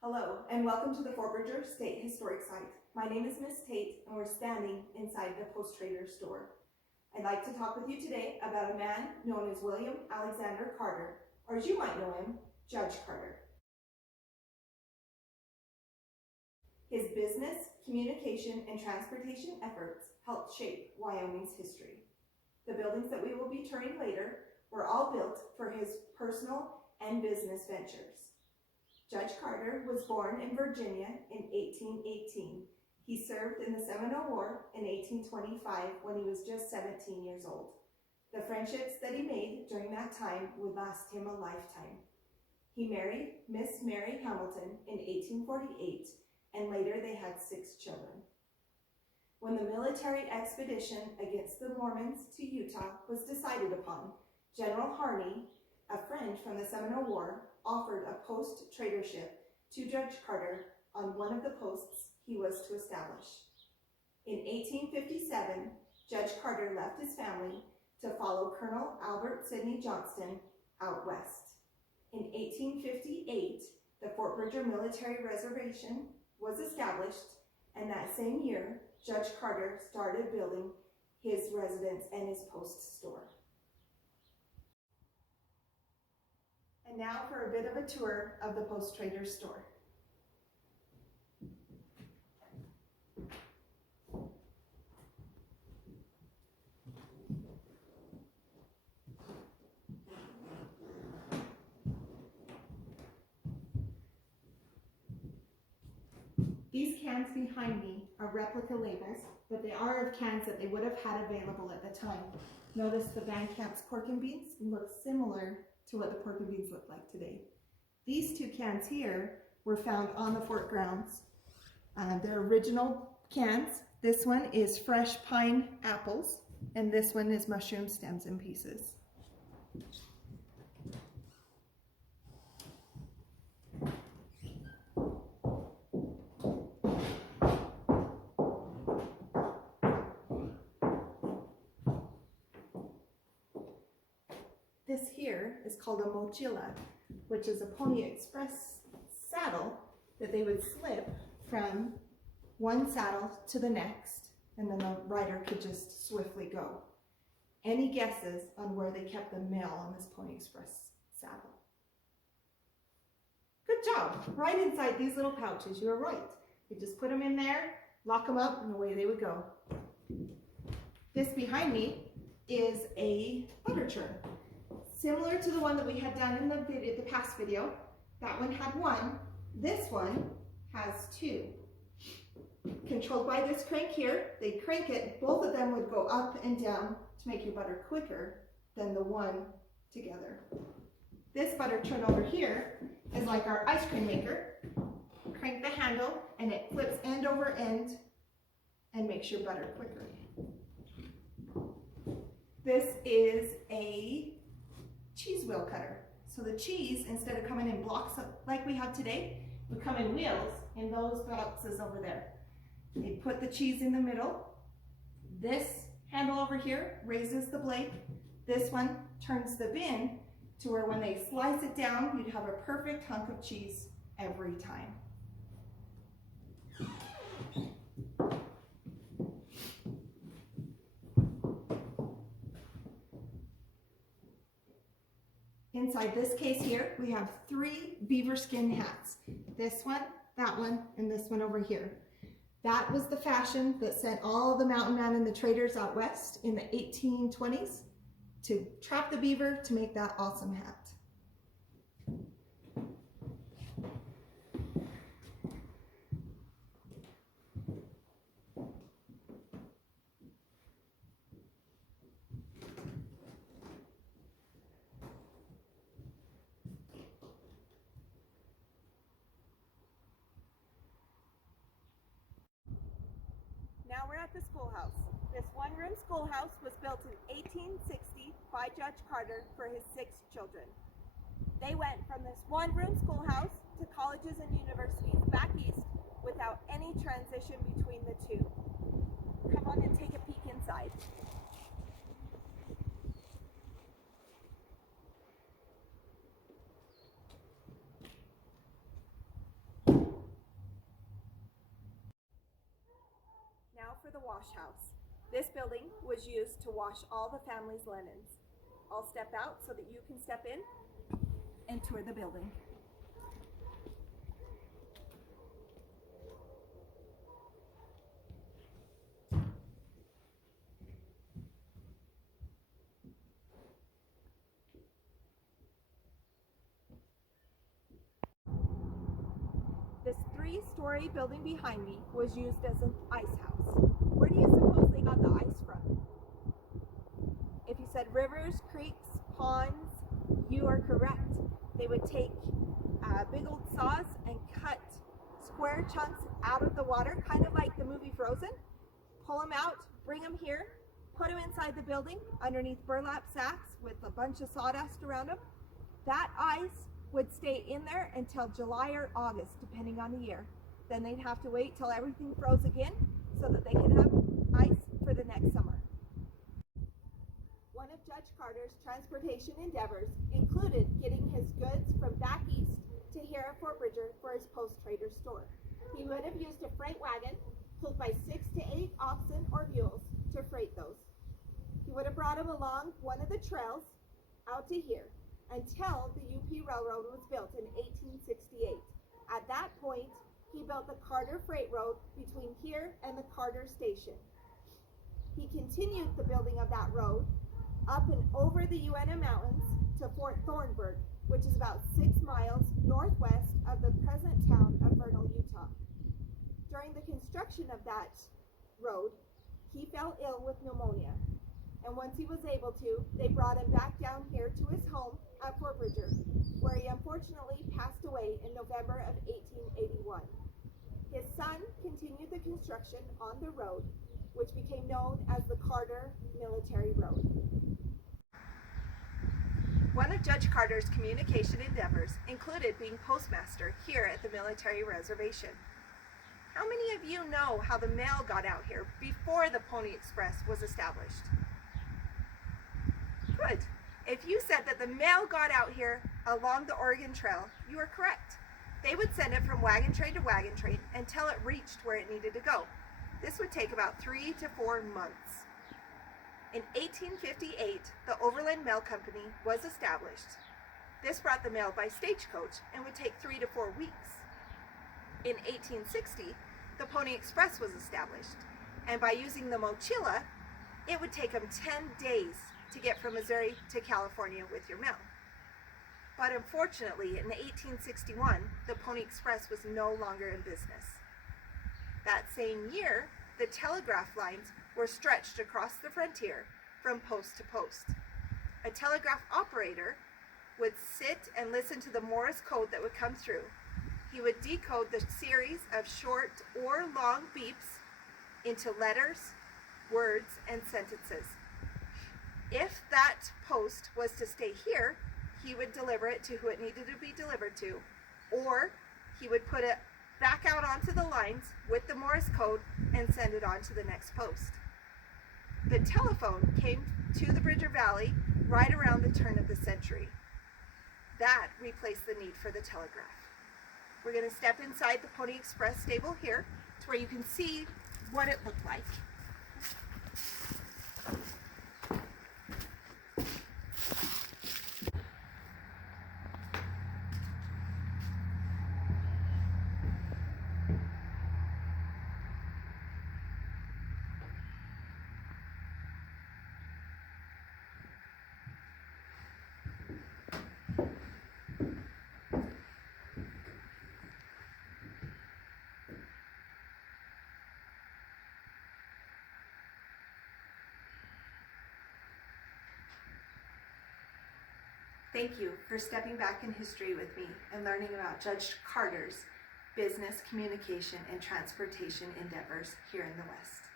Hello, and welcome to the Fort Bridger State Historic Site. My name is Miss Tate, and we're standing inside the Post Trader store. I'd like to talk with you today about a man known as William Alexander Carter, or as you might know him, Judge Carter. His business, communication, and transportation efforts helped shape Wyoming's history. The buildings that we will be touring later were all built for his personal and business ventures. Judge Carter was born in Virginia in 1818. He served in the Seminole War in 1825 when he was just 17 years old. The friendships that he made during that time would last him a lifetime. He married Miss Mary Hamilton in 1848, and later they had 6 children. When the military expedition against the Mormons to Utah was decided upon, General Harney, a friend from the Seminole War, offered a post tradership to Judge Carter on one of the posts he was to establish. In 1857, Judge Carter left his family to follow Colonel Albert Sidney Johnston out west. In 1858, the Fort Bridger Military Reservation was established, and that same year, Judge Carter started building his residence and his post store. And now for a bit of a tour of the Post Trader store. These cans behind me are replica labels, but they are of cans that they would have had available at the time. Notice the Van Camp's pork and beans look similar to what the pork and beans look like today. These 2 cans here were found on the fort grounds. They're original cans. This one is fresh pine apples, and this one is mushroom stems and pieces. This here is called a mochila, which is a Pony Express saddle that they would slip from one saddle to the next, and then the rider could just swiftly go. Any guesses on where they kept the mail on this Pony Express saddle? Good job! Right inside these little pouches, you were right. You just put them in there, lock them up, and away they would go. This behind me is a butter churn. Similar to the one that we had done in the past video. That one had 1. This one has 2. Controlled by this crank here, they crank it, both of them would go up and down to make your butter quicker than the one together. This butter churn over here is like our ice cream maker. Crank the handle and it flips end over end and makes your butter quicker. This is a cheese wheel cutter. So the cheese, instead of coming in blocks like we have today, would come in wheels in those boxes over there. They put the cheese in the middle. This handle over here raises the blade. This one turns the bin to where when they slice it down, you'd have a perfect hunk of cheese every time. Inside this case here, we have 3 beaver skin hats. This one, that one, and this one over here. That was the fashion that sent all the mountain men and the traders out west in the 1820s to trap the beaver to make that awesome hat. Now we're at the schoolhouse. This one-room schoolhouse was built in 1860 by Judge Carter for his 6 children. They went from this one-room schoolhouse to colleges and universities back east without any transition between the 2. Come on and take a peek inside. for the Washhouse. This building was used to wash all the family's linens. I'll step out so that you can step in and tour the building. This 3-story building behind me was used as an ice house. Where do you suppose they got the ice from? If you said rivers, creeks, ponds, you are correct. They would take big old saws and cut square chunks out of the water, kind of like the movie Frozen. Pull them out, bring them here, put them inside the building underneath burlap sacks with a bunch of sawdust around them. That ice would stay in there until July or August, depending on the year. Then they'd have to wait till everything froze again so that they could have ice for the next summer. One of Judge Carter's transportation endeavors included getting his goods from back east to here at Fort Bridger for his post-trader store. He would have used a freight wagon pulled by 6 to 8 oxen or mules to freight those. He would have brought them along one of the trails out to here until the UP Railroad was built in 1868. At that point, he built the Carter Freight Road between here and the Carter Station. He continued the building of that road up and over the UNM Mountains to Fort Thornburg, which is about 6 miles northwest of the present town of Vernal, Utah. During the construction of that road, he fell ill with pneumonia. And once he was able to, they brought him back down here to his home at Fort Bridger, where he unfortunately passed away in November of 1881. His son continued the construction on the road, which became known as the Carter Military Road. One of Judge Carter's communication endeavors included being postmaster here at the military reservation. How many of you know how the mail got out here before the Pony Express was established? Good. If you said that the mail got out here along the Oregon Trail, you are correct. They would send it from wagon train to wagon train until it reached where it needed to go. This would take about 3 to 4 months. In 1858, the Overland Mail Company was established. This brought the mail by stagecoach and would take 3 to 4 weeks. In 1860, the Pony Express was established, and by using the mochila, it would take them 10 days to get from Missouri to California with your mail. But unfortunately, in 1861, the Pony Express was no longer in business. That same year, the telegraph lines were stretched across the frontier from post to post. A telegraph operator would sit and listen to the Morse code that would come through. He would decode the series of short or long beeps into letters, words, and sentences. If that post was to stay here, he would deliver it to who it needed to be delivered to, or he would put it back out onto the lines with the Morse code and send it on to the next post. The telephone came to the Bridger Valley right around the turn of the century. That replaced the need for the telegraph. We're going to step inside the Pony Express stable here to where you can see what it looked like. Thank you for stepping back in history with me and learning about Judge Carter's business, communication, and transportation endeavors here in the West.